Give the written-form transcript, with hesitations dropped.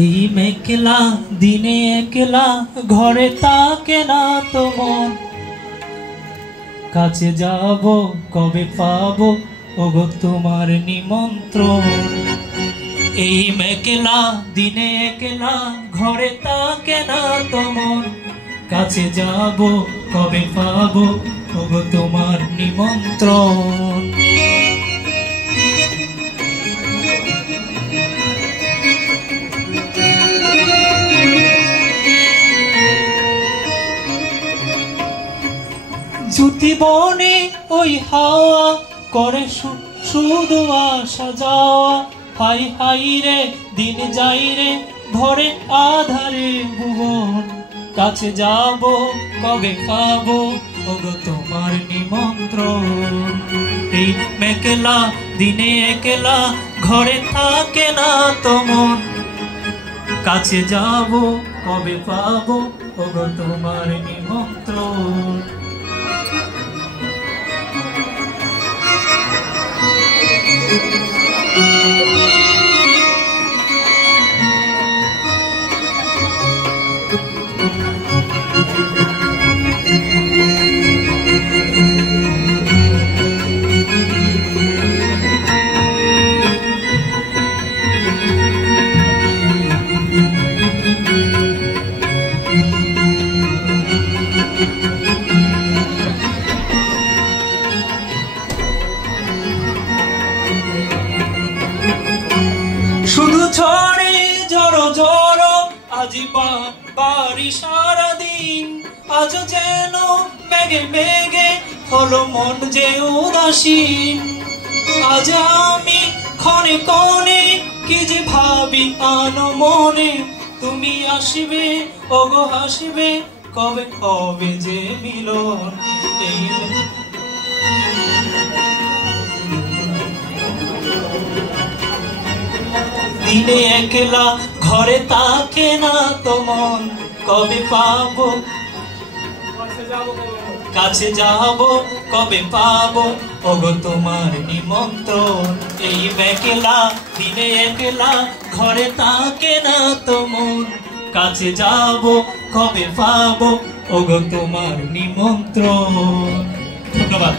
এই মেঘলা দিনে একলা ঘরে থাকে না তো মন, কাছে যাব কবে পাবো ওগো তোমার নিমন্ত্রণ। এই মেঘলা দিনে একলা ঘরে থাকে না তো মন, কাছে যাব কবে পাবো ওগো তোমার নিমন্ত্রণ। জ্যোতি বনে ওই হাওয়া করে শুধু আসা যাওয়া, হাই হাই রে দিন যাই রে ভরে আধারে ভুবন, কাছে যাব কবে পাবো ওগো তোমার নিমন্ত্রণ। এই মেঘলা দিনে একলা ঘরে থাকে না তো মন, কাছে যাব কবে পাবো ওগো তোমার নিমন্ত্রণ। শুধু ঝড়ে জড়ো জড়ো আজি বাড়ি সারাদিন, আজ যেন মেঘে মেঘে হলো মন যে উদাসীন। আজ আমি ক্ষণে ক্ষণে কি যে ভাবি আনো মনে, তুমি আসবে ওগো হাসবে কবে হবে যে মিলন। এই দিনে একলা ঘরে থাকে না তো মন, কবে পাবো কাছে যাব কবে পাবো ওগো তোমার নিমন্ত্রণ। এই একলা দিনে একলা ঘরে থাকে না তো মন, কাছে যাব কবে পাবো ওগো তোমার নিমন্ত্রণ। ধন্যবাদ।